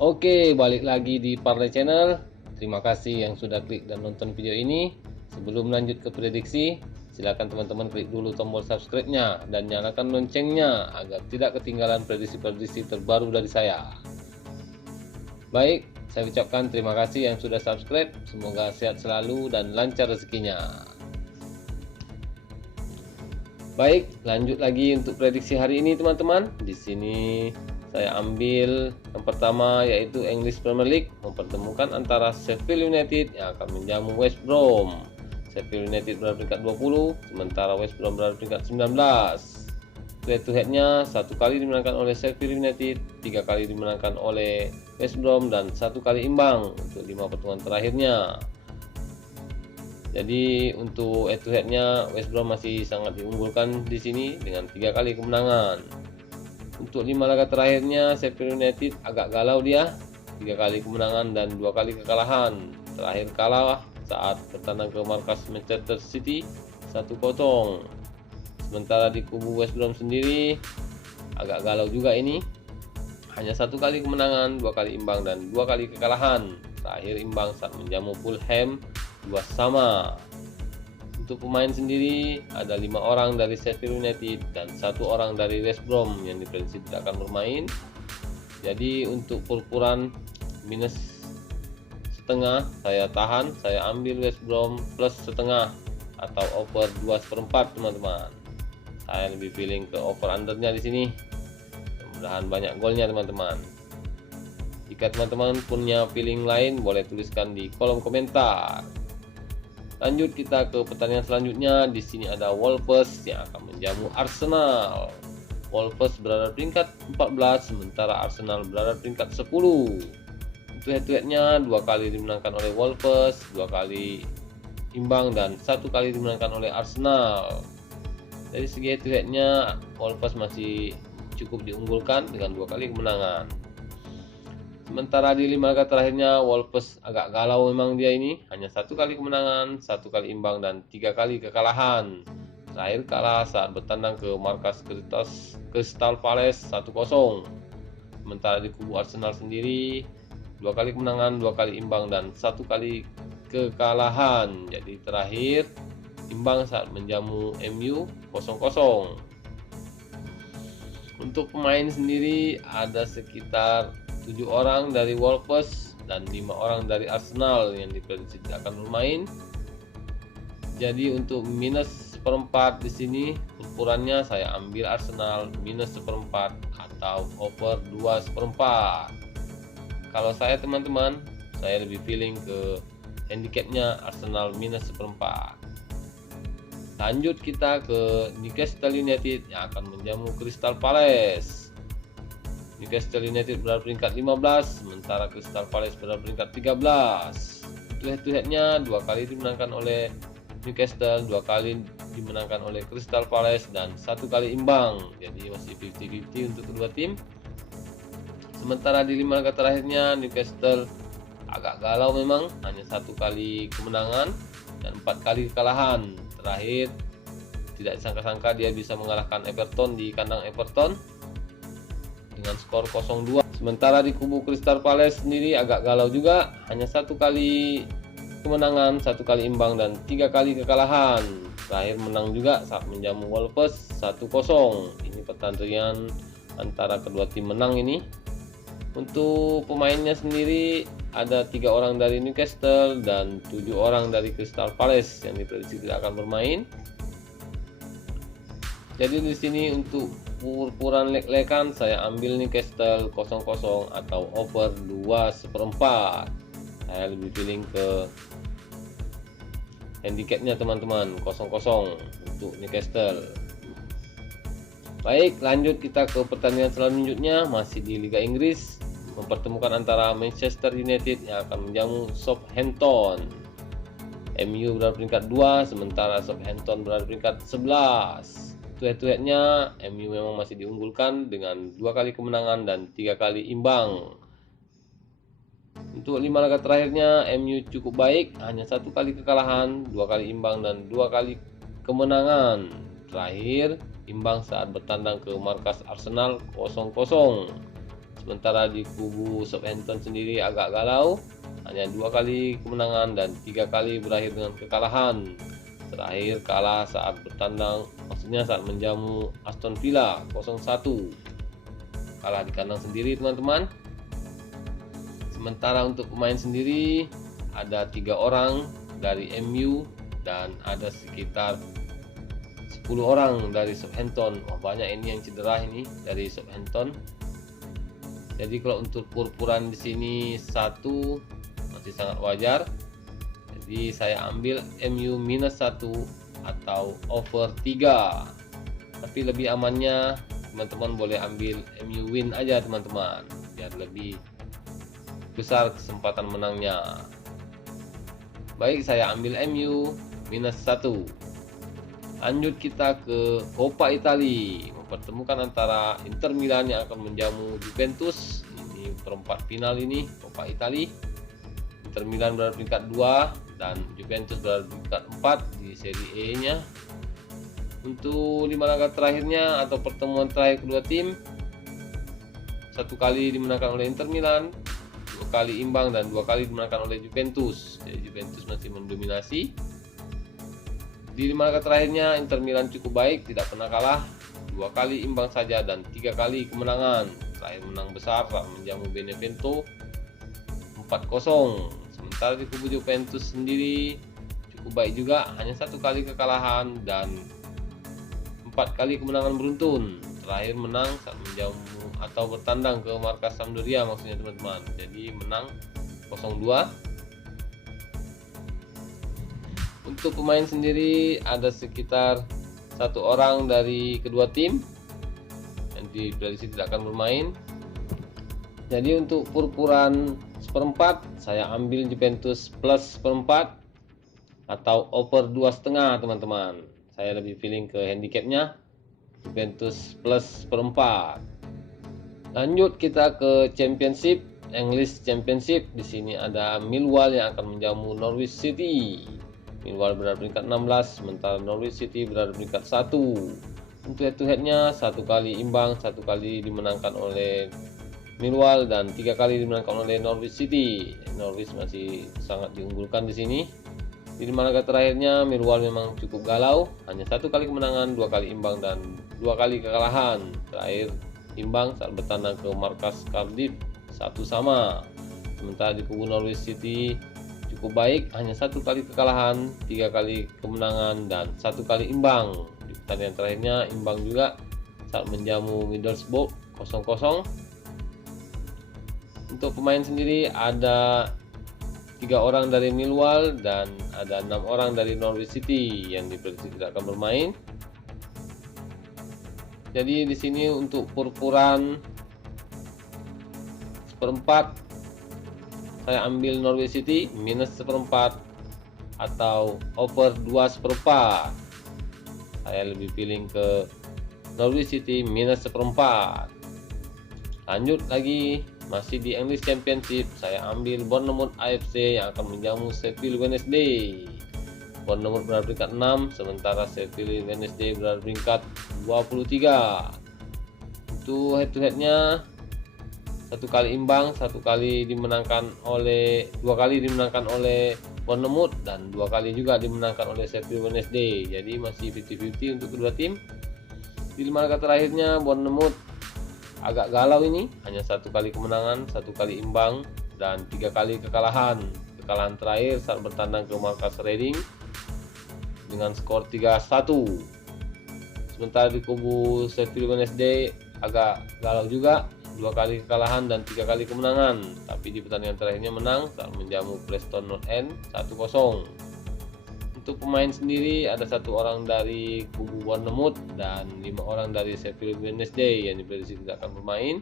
Oke, balik lagi di Parley Channel. Terima kasih yang sudah klik dan nonton video ini. Sebelum lanjut ke prediksi, silakan teman-teman klik dulu tombol subscribe-nya dan nyalakan loncengnya agar tidak ketinggalan prediksi-prediksi terbaru dari saya. Baik, saya ucapkan terima kasih yang sudah subscribe. Semoga sehat selalu dan lancar rezekinya. Baik, lanjut lagi untuk prediksi hari ini teman-teman. Di sini saya ambil yang pertama yaitu English Premier League mempertemukan antara Sheffield United yang akan menjamu West Brom. Sheffield United berada peringkat 20, sementara West Brom berada peringkat 19. Head to headnya satu kali dimenangkan oleh Sheffield United, 3 kali dimenangkan oleh West Brom dan 1 kali imbang untuk 5 pertemuan terakhirnya. Jadi untuk head to headnya West Brom masih sangat diunggulkan di sini dengan 3 kali kemenangan. Untuk 5 laga terakhirnya Sheffield United agak galau dia, 3 kali kemenangan dan 2 kali kekalahan. Terakhir kalah saat bertandang ke markas Manchester City 1-0. Sementara di kubu West Brom sendiri agak galau juga ini, hanya 1 kali kemenangan, 2 kali imbang dan 2 kali kekalahan. Terakhir imbang saat menjamu Fulham 2-2. Untuk pemain sendiri ada 5 orang dari Sheffield United dan 1 orang dari West Brom yang diprediksi tidak akan bermain. Jadi untuk ukuran minus setengah saya tahan, saya ambil West Brom plus setengah atau over 2/4 teman-teman. Saya lebih feeling ke over undernya di sini. Mudah-mudahan banyak golnya teman-teman. Jika teman-teman punya feeling lain boleh tuliskan di kolom komentar. Lanjut kita ke pertandingan selanjutnya. Di sini ada Wolves yang akan menjamu Arsenal. Wolves berada peringkat 14, sementara Arsenal berada peringkat 10. Untuk head to headnya 2 kali dimenangkan oleh Wolves, 2 kali imbang dan 1 kali dimenangkan oleh Arsenal. Dari segi head to headnya Wolves masih cukup diunggulkan dengan 2 kali kemenangan. Sementara di 5 laga terakhirnya Wolves agak galau memang dia ini, hanya 1 kali kemenangan, 1 kali imbang dan 3 kali kekalahan. Terakhir kalah saat bertandang ke markas Crystal Palace 1-0. Sementara di kubu Arsenal sendiri 2 kali kemenangan, 2 kali imbang dan 1 kali kekalahan. Jadi terakhir imbang saat menjamu MU 0-0. Untuk pemain sendiri ada sekitar 7 orang dari Wolves dan 5 orang dari Arsenal yang diprediksi tidak akan bermain. Jadi untuk minus seperempat di sini ukurannya saya ambil Arsenal minus seperempat atau over 2/4. Kalau saya teman-teman, saya lebih feeling ke handicapnya Arsenal minus seperempat. Lanjut kita ke Newcastle United yang akan menjamu Crystal Palace. Newcastle United berada peringkat 15, sementara Crystal Palace berada peringkat 13. Untuk head to headnya 2 kali dimenangkan oleh Newcastle, 2 kali dimenangkan oleh Crystal Palace dan 1 kali imbang. Jadi masih 50-50 untuk kedua tim. Sementara di 5 laga terakhirnya Newcastle agak galau memang, hanya 1 kali kemenangan dan 4 kali kekalahan. Terakhir tidak disangka-sangka dia bisa mengalahkan Everton di kandang Everton dengan skor 0-2. Sementara di kubu Crystal Palace sendiri agak galau juga, hanya 1 kali kemenangan, 1 kali imbang dan 3 kali kekalahan. Terakhir menang juga saat menjamu Wolves 1-0. Ini pertandingan antara kedua tim menang ini. Untuk pemainnya sendiri ada 3 orang dari Newcastle dan 7 orang dari Crystal Palace yang diprediksi tidak akan bermain. Jadi di sini untuk ukuran leg-legan saya ambil Newcastle 0-0 atau over 2/4. Saya lebih feeling ke handicapnya teman-teman 0-0 untuk Newcastle. Baik, lanjut kita ke pertandingan selanjutnya, masih di Liga Inggris, mempertemukan antara Manchester United yang akan menjamu Southampton. MU berada peringkat 2, sementara Southampton berada peringkat 11. Head to headnya MU memang masih diunggulkan dengan 2 kali kemenangan dan 3 kali imbang. Untuk 5 laga terakhirnya MU cukup baik, hanya 1 kali kekalahan, 2 kali imbang dan 2 kali kemenangan. Terakhir imbang saat bertandang ke markas Arsenal 0-0. Sementara di kubu Southampton sendiri agak galau, hanya 2 kali kemenangan dan 3 kali berakhir dengan kekalahan. Terakhir kalah saat bertandang, maksudnya saat menjamu Aston Villa 0-1. Kalah di kandang sendiri teman-teman. Sementara untuk pemain sendiri ada 3 orang dari MU dan ada sekitar 10 orang dari Southampton. Banyak ini yang cedera ini dari Southampton. Jadi kalau untuk purpuran di sini 1 masih sangat wajar. Jadi saya ambil MU -1 atau over 3. Tapi lebih amannya teman-teman boleh ambil MU win aja teman-teman, biar lebih besar kesempatan menangnya. Baik, saya ambil MU -1. Lanjut kita ke Coppa Italia, mempertemukan antara Inter Milan yang akan menjamu Juventus. Ini perempat final ini Coppa Italia. Inter Milan berada peringkat 2 dan Juventus berada peringkat 4 di Serie A-nya. Untuk 5 laga terakhirnya atau pertemuan terakhir kedua tim, 1 kali dimenangkan oleh Inter Milan, 2 kali imbang dan 2 kali dimenangkan oleh Juventus. Jadi Juventus masih mendominasi. Di 5 laga terakhirnya Inter Milan cukup baik, tidak pernah kalah, 2 kali imbang saja dan 3 kali kemenangan. Terakhir menang besar saat menjamu Benevento 4-0. Sementara di kubu Juventus sendiri cukup baik juga, hanya 1 kali kekalahan dan 4 kali kemenangan beruntun. Terakhir menang saat menjamu atau bertandang ke markas Sampdoria maksudnya teman-teman. Jadi menang 0-2. Untuk pemain sendiri ada sekitar 1 orang dari kedua tim yang diprediksi tidak akan bermain. Jadi untuk purpuran seperempat saya ambil Juventus plus seperempat atau over 2,5 teman-teman. Saya lebih feeling ke handicapnya Juventus plus seperempat. Lanjut kita ke Championship, English Championship. Di sini ada Millwall yang akan menjamu Norwich City. Millwall berada peringkat 16, sementara Norwich City berada peringkat 1. Untuk head to headnya 1 kali imbang, 1 kali dimenangkan oleh Millwall dan 3 kali dimenangkan oleh Norwich City. Norwich masih sangat diunggulkan di sini. Di 5 laga terakhirnya Millwall memang cukup galau, hanya 1 kali kemenangan, 2 kali imbang dan 2 kali kekalahan. Terakhir imbang saat bertandang ke markas Cardiff 1-1. Sementara di kubu Norwich City cukup baik, hanya 1 kali kekalahan, 3 kali kemenangan dan 1 kali imbang. Di pertandingan terakhirnya imbang juga saat menjamu Middlesbrough 0-0. Untuk pemain sendiri ada 3 orang dari Millwall dan ada 6 orang dari Norwich City yang diprediksi tidak akan bermain. Jadi di sini untuk purpuran seperempat saya ambil Norwich City minus seperempat atau over 2/4. Saya lebih feeling ke Norwich City minus seperempat. Lanjut lagi, masih di English Championship, saya ambil Bournemouth AFC yang akan menjamu Sheffield Wednesday. Bournemouth berada peringkat 6, sementara Sheffield Wednesday berada peringkat 23. Untuk head to headnya 1 kali imbang, 1 kali dimenangkan oleh 2 kali dimenangkan oleh Bournemouth dan 2 kali juga dimenangkan oleh Sheffield Wednesday. Jadi masih 50-50 untuk kedua tim. Di 5 laga terakhirnya Bournemouth agak galau ini, hanya 1 kali kemenangan, 1 kali imbang dan 3 kali kekalahan. Kekalahan terakhir saat bertandang ke markas Reading dengan skor 3-1. Sementara di kubu Sheffield Wednesday agak galau juga, 2 kali kekalahan dan 3 kali kemenangan. Tapi di pertandingan terakhirnya menang saat menjamu Preston North End 1-0. Untuk pemain sendiri ada 1 orang dari kubu Bournemouth dan 5 orang dari Sheffield Wednesday yang diprediksi tidak akan bermain.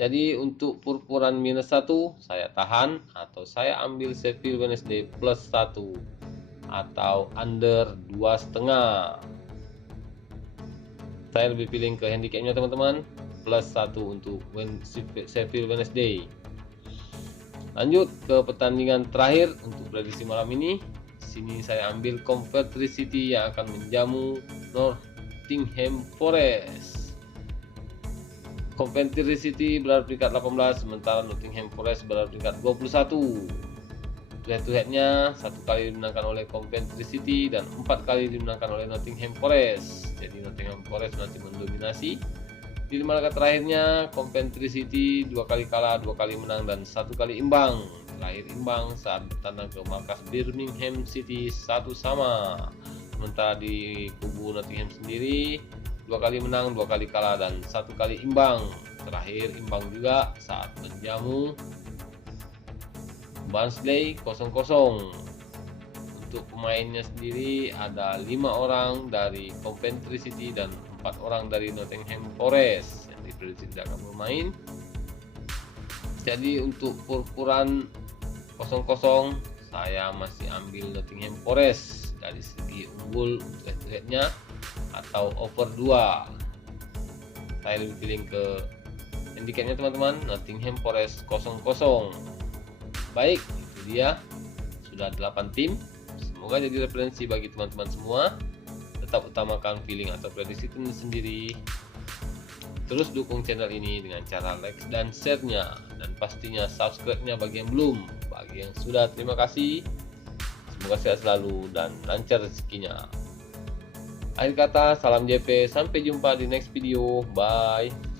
Jadi untuk purpuran -1 saya tahan atau saya ambil Sheffield Wednesday plus 1 atau under 2,5. Saya lebih feeling ke handicapnya teman-teman, plus 1 untuk Sheffield Wednesday. Lanjut ke pertandingan terakhir untuk prediksi malam ini. Sini saya ambil Coventry City yang akan menjamu Nottingham Forest. Coventry City berada peringkat 18, sementara Nottingham Forest berada peringkat 21. Head to headnya 1 kali dimenangkan oleh Coventry City dan 4 kali dimenangkan oleh Nottingham Forest. Jadi Nottingham Forest masih mendominasi. Di 5 laga terakhirnya Coventry City 2 kali kalah, 2 kali menang dan 1 kali imbang. Terakhir imbang saat bertandang ke markas Birmingham City 1-1. Sementara di kubu Nottingham sendiri 2 kali menang, 2 kali kalah dan 1 kali imbang. Terakhir imbang juga saat menjamu Barnsley 0-0. Untuk pemainnya sendiri ada 5 orang dari Coventry City dan 4 orang dari Nottingham Forest yang diprediksi tidak akan bermain. Jadi untuk ukuran 0-0 saya masih ambil Nottingham Forest dari segi unggul untuk head-to-headnya atau over 2. Saya lebih pilih ke handicapnya teman-teman, Nottingham Forest 0-0. Baik, itu dia sudah 8 tim. Semoga jadi referensi bagi teman-teman semua. Tetap utamakan feeling atau prediksi tim sendiri. Terus dukung channel ini dengan cara like dan share-nya, dan pastinya subscribe-nya bagi yang belum. Bagi yang sudah, terima kasih. Semoga sehat selalu dan lancar rezekinya. Akhir kata, salam JP, sampai jumpa di next video. Bye.